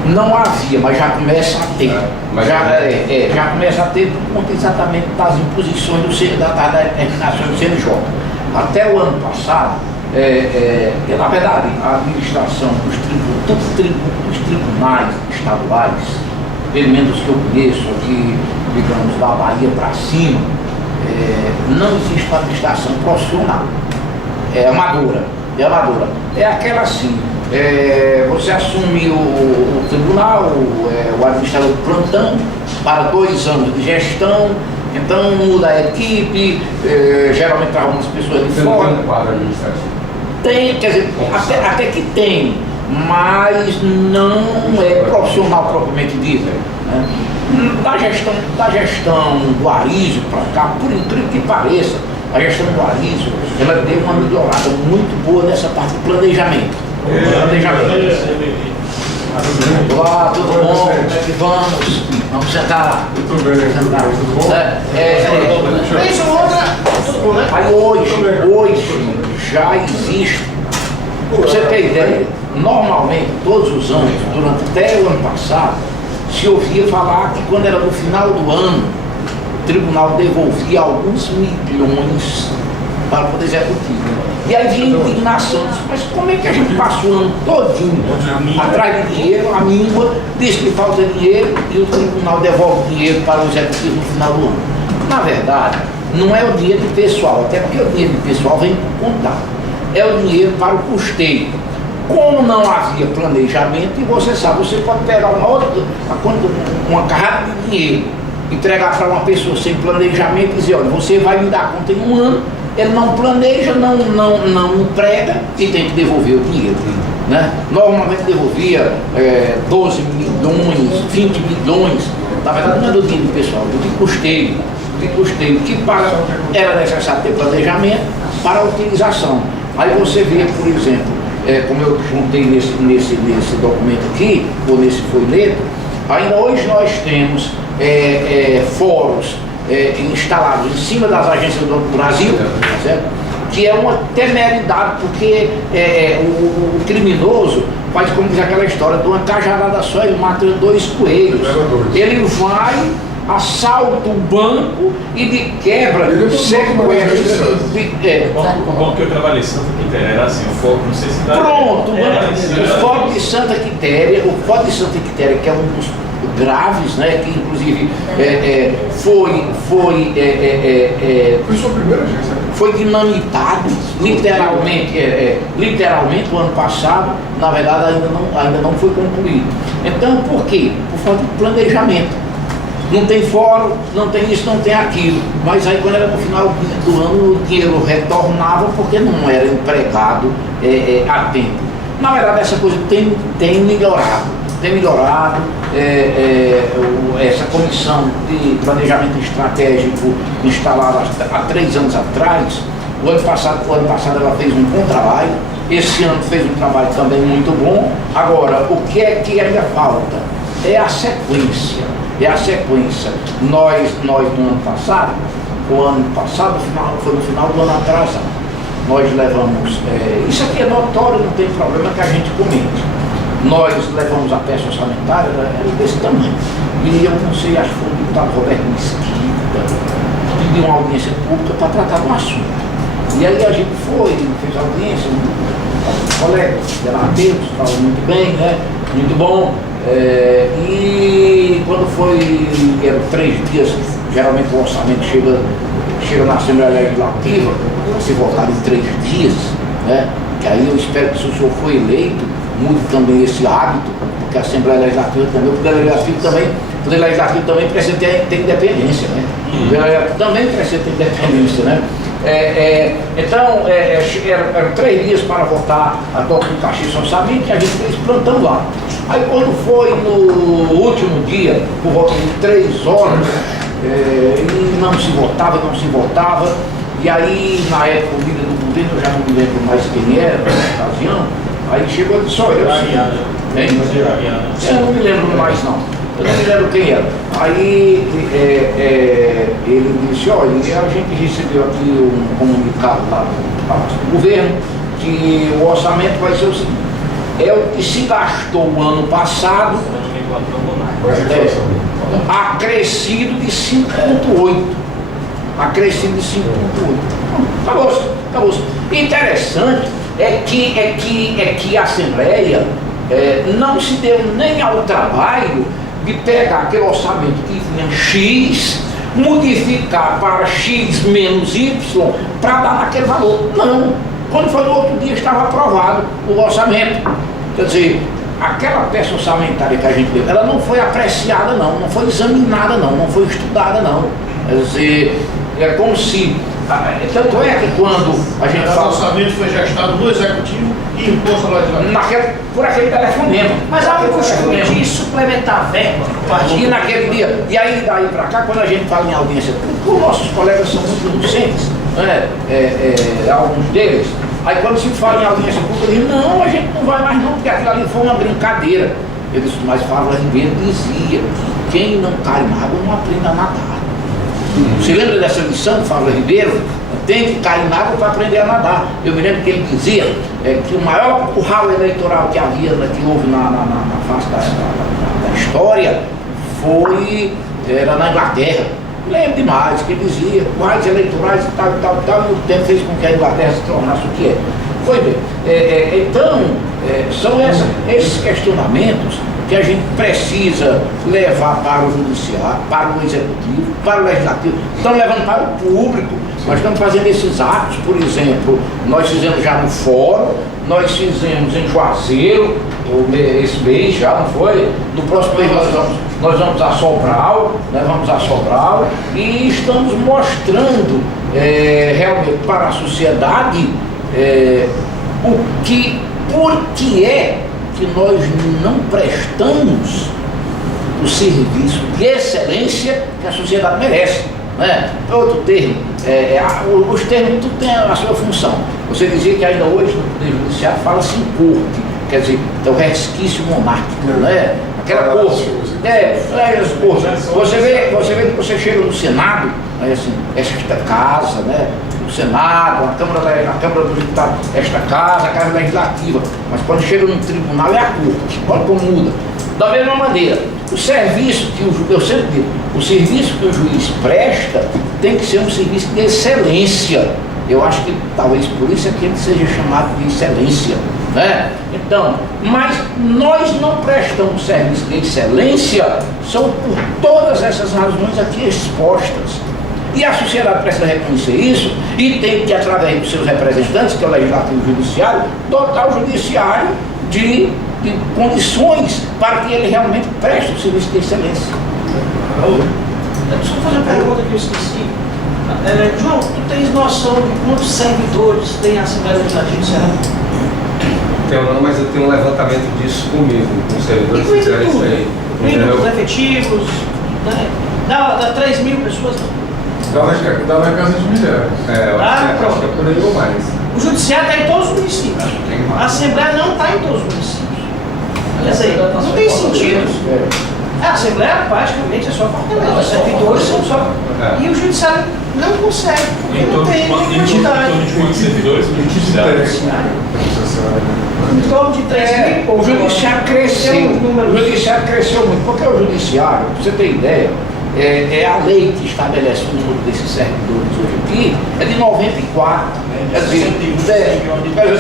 Não havia, mas já começa a ter. Mas Já começa a ter por conta exatamente das imposições da determinação do CNJ. Até o ano passado, na verdade, a administração dos tribunais estaduais, pelo menos que eu conheço aqui, digamos, da Bahia para cima, não existe uma administração profissional. É amadora. É aquela assim, você assume o tribunal, o administrador de plantão, para 2 anos de gestão, então muda a equipe, geralmente traz algumas pessoas de fora. Tem um quadro administrativo. Tem, quer dizer, até que tem, mas não é profissional propriamente dito. Né? Da gestão do Arísio para cá, por incrível que pareça, a gestão do Arísio, ela deu uma melhorada muito boa nessa parte de planejamento. Olá, tudo bom? Como é que vamos? Vamos sentar lá. Tudo bem, tudo bom? Isso, outra. Tudo bom, né? Aí hoje já existe, pra você ter ideia, normalmente, todos os anos, durante até o ano passado, se ouvia falar que quando era no final do ano, o tribunal devolvia alguns milhões para o Poder Executivo. E aí vinha indignação, mas como é que a gente passa o ano todinho atrás de dinheiro, a míngua, diz que falta dinheiro e o tribunal devolve dinheiro para o Executivo no final do ano? Na verdade, não é o dinheiro do pessoal, até porque o dinheiro do pessoal vem por contar. É o dinheiro para o custeio. Como não havia planejamento, e você sabe, você pode pegar uma carrada de dinheiro, entregar para uma pessoa sem planejamento e dizer, olha, você vai me dar conta em um ano, ele não planeja, não emprega e tem que devolver o dinheiro. Né? Normalmente devolvia 12 milhões, 20 milhões, na verdade não é do dinheiro do pessoal, do de custeio, que era necessário ter planejamento para a utilização. Aí você vê, por exemplo, como eu juntei nesse documento aqui, ou nesse folheto, ainda hoje nós temos fóruns instalados em cima das agências do Brasil, certo? Que é uma temeridade, porque o criminoso faz como diz aquela história, de uma cajadada só, ele mata 2 coelhos. Ele vai, assalta o banco e de quebra sequestra. O banco que eu trabalhei em Santa Quitéria era assim, o foco, não sei se dá. Pronto, o Fórum de Santa Quitéria, que é um dos graves, né, que inclusive Foi sua primeira agência? foi dinamitado, literalmente o ano passado, na verdade ainda não foi concluído. Então, por quê? Por falta de planejamento. Não tem fórum, não tem isso, não tem aquilo. Mas aí quando era no final do ano o dinheiro retornava porque não era empregado a tempo. Na verdade essa coisa tem melhorado. Essa comissão de planejamento estratégico instalada há 3 anos atrás, o ano passado ela fez um bom trabalho, esse ano fez um trabalho também muito bom. Agora, o que é que ainda falta? É a sequência. Nós no ano passado, foi no final do ano atrasado, nós levamos, isso aqui é notório, não tem problema que a gente comente. Nós levamos a peça orçamentária, era desse tamanho. E eu não sei, acho que foi o deputado Roberto Mesquita, pediu uma audiência pública para tratar do assunto. E aí a gente foi, fez a audiência, um colega, debateu, falou muito bem, né? Muito bom. E quando eram 3 dias, geralmente o orçamento chega na Assembleia Legislativa, se votar em 3 dias, né? Que aí eu espero que se o senhor for eleito, mude também esse hábito, porque a Assembleia Legislativa também, o Poder Legislativo também precisa ter independência, né? O Poder Legislativo também precisa ter independência, né? Então, eram 3 dias para votar a toque do cachê orçamento e a gente fez plantão lá. Aí quando foi no último dia, por volta de 3 horas, e não se votava, e aí na época o líder do governo, eu já não me lembro mais quem era na ocasião, aí chegou e disse, olha, eu não me lembro mais não. Eu não me lembro quem era. Aí ele disse, olha, a gente recebeu aqui um comunicado lá do Palácio do Governo que o orçamento vai ser o seguinte, é o que se gastou o ano passado, acrescido de 5,8. Acabou-se. Interessante é que a Assembleia não se deu nem ao trabalho de pegar aquele orçamento que vinha X, modificar para X menos Y, para dar naquele valor. Não. Quando foi no outro dia estava aprovado o orçamento. Quer dizer, aquela peça orçamentária que a gente deu, ela não foi apreciada não foi examinada não foi estudada não. Quer dizer, é como se... Tanto é que quando a gente fala... O orçamento foi gestado no Executivo e imposto ao Legislativo. Por aquele telefonema. Mas há o costume de suplementar verba. E naquele dia, e aí daí para cá, quando a gente fala em audiência pública, os nossos colegas são muito inocentes, alguns deles. Aí quando se fala em audiência pública, eles dizem, não, a gente não vai mais não, porque aquilo ali foi uma brincadeira. Eu disse, mas Fávaro Ribeiro dizia que quem não cai na água não aprende a nadar. Você lembra dessa lição de Fávaro Ribeiro? Tem que cair na água para aprender a nadar. Eu me lembro que ele dizia que o maior curral eleitoral que havia, que houve na face da história, era na Inglaterra. Eu lembro demais que ele dizia, currais eleitorais e tal, e o tempo fez com que a Inglaterra se tornasse o que é. Foi bem. Então, são esses questionamentos que a gente precisa levar para o judiciário, para o executivo, para o legislativo, estamos levando para o público. Nós estamos fazendo esses atos, por exemplo, nós fizemos já no Fórum, nós fizemos em Juazeiro, esse mês já, não foi? No próximo mês nós vamos a Sobral, e estamos mostrando realmente para a sociedade por que é que nós não prestamos o serviço de excelência que a sociedade merece. Né? Outro termo, os termos tudo tem a sua função. Você dizia que ainda hoje no Poder Judiciário fala-se em corte, quer dizer, é o resquício monárquico, né? Aquela corte. Você vê que você chega no Senado, assim, esta casa, né? O Senado, a Câmara dos Deputados, esta casa, a Casa Legislativa, mas quando chega no tribunal é a corte, olha como muda. Da mesma maneira, o serviço que eu sempre digo, o serviço que o juiz presta tem que ser um serviço de excelência. Eu acho que talvez por isso é que ele seja chamado de excelência, né? Então, mas nós não prestamos serviço de excelência são por todas essas razões aqui expostas. E a sociedade precisa reconhecer isso e tem que, através dos seus representantes, que é o Legislativo e o Judiciário, dotar o Judiciário de condições para que ele realmente preste o serviço de excelência. Deixa eu fazer uma pergunta que eu esqueci. João, tu tens noção de quantos servidores tem a Assembleia Legislativa do Ceará? Tenho não, mas eu tenho um levantamento disso comigo, com os servidores que fizeram isso aí. Os efetivos, né? Dá 3 mil pessoas. Dá na casa de milhares. Eu acho que é por aí ou mais. O Judiciário está em todos os municípios. A Assembleia não está em todos os municípios. Quer dizer, não tem sentido. A Assembleia praticamente é só Fortaleza, os servidores são só. E o Judiciário não consegue, porque não tem nem quantidade. Quantos servidores do Judiciário? Em torno de 3 mil. O Judiciário cresceu, muito, porque o Judiciário, para você ter ideia, a lei que estabelece o número desses servidores hoje aqui é de 94. Quer dizer,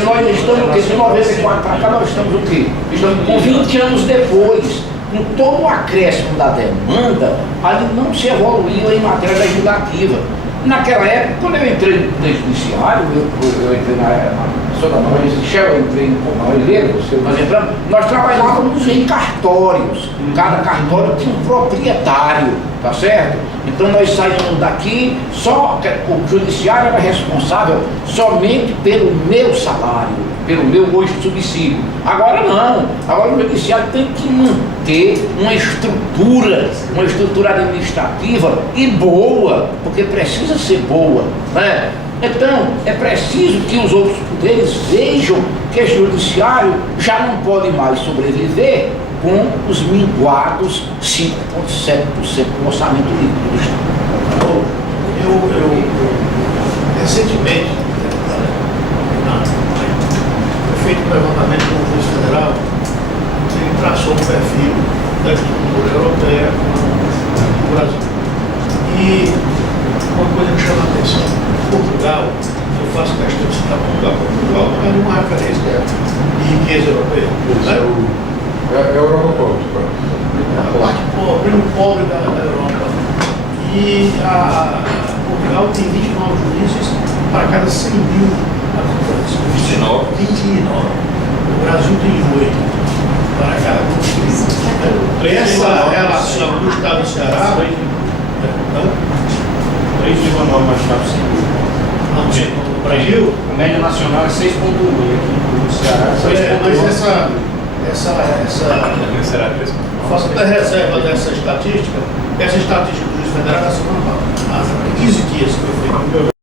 nós estamos o quê? De 94 para cá, nós estamos o quê? Estamos com 20 anos depois. Com todo o acréscimo da demanda, ali não se evoluiu em matéria legislativa. Naquela época, quando eu entrei no judiciário, eu entrei eu entrei nós entramos, nós trabalhávamos em cartórios. Cada cartório tinha um proprietário, tá certo? Então nós saímos daqui, só o judiciário era responsável somente pelo meu salário, pelo meu hoje subsídio. Agora não, agora o judiciário tem que manter uma estrutura administrativa e boa, porque precisa ser boa, né? Então, é preciso que os outros poderes vejam que esse judiciário já não pode mais sobreviver com os minguados 5,7% do orçamento líquido do Estado. Eu recentemente, foi feito um levantamento com o juiz federal, ele traçou um perfil da estrutura europeia no Brasil. E uma coisa que chama a atenção, Portugal, eu faço questão de citar Portugal não é uma referência de riqueza europeia. É a Europa pobre. A parte pobre, o pobre da Europa. E Portugal tem 29 juízes para cada 100 mil habitantes. 29. O Brasil tem 8 para cada contribuinte. Essa relação do Estado do Ceará. 3,9 mais 9,5. No Brasil, A média nacional é 6,1 e aqui no Ceará é 6,1. mas Será mesmo? faço até reserva dessa estatística do juiz federal da semana passada, 15 dias que foi feito.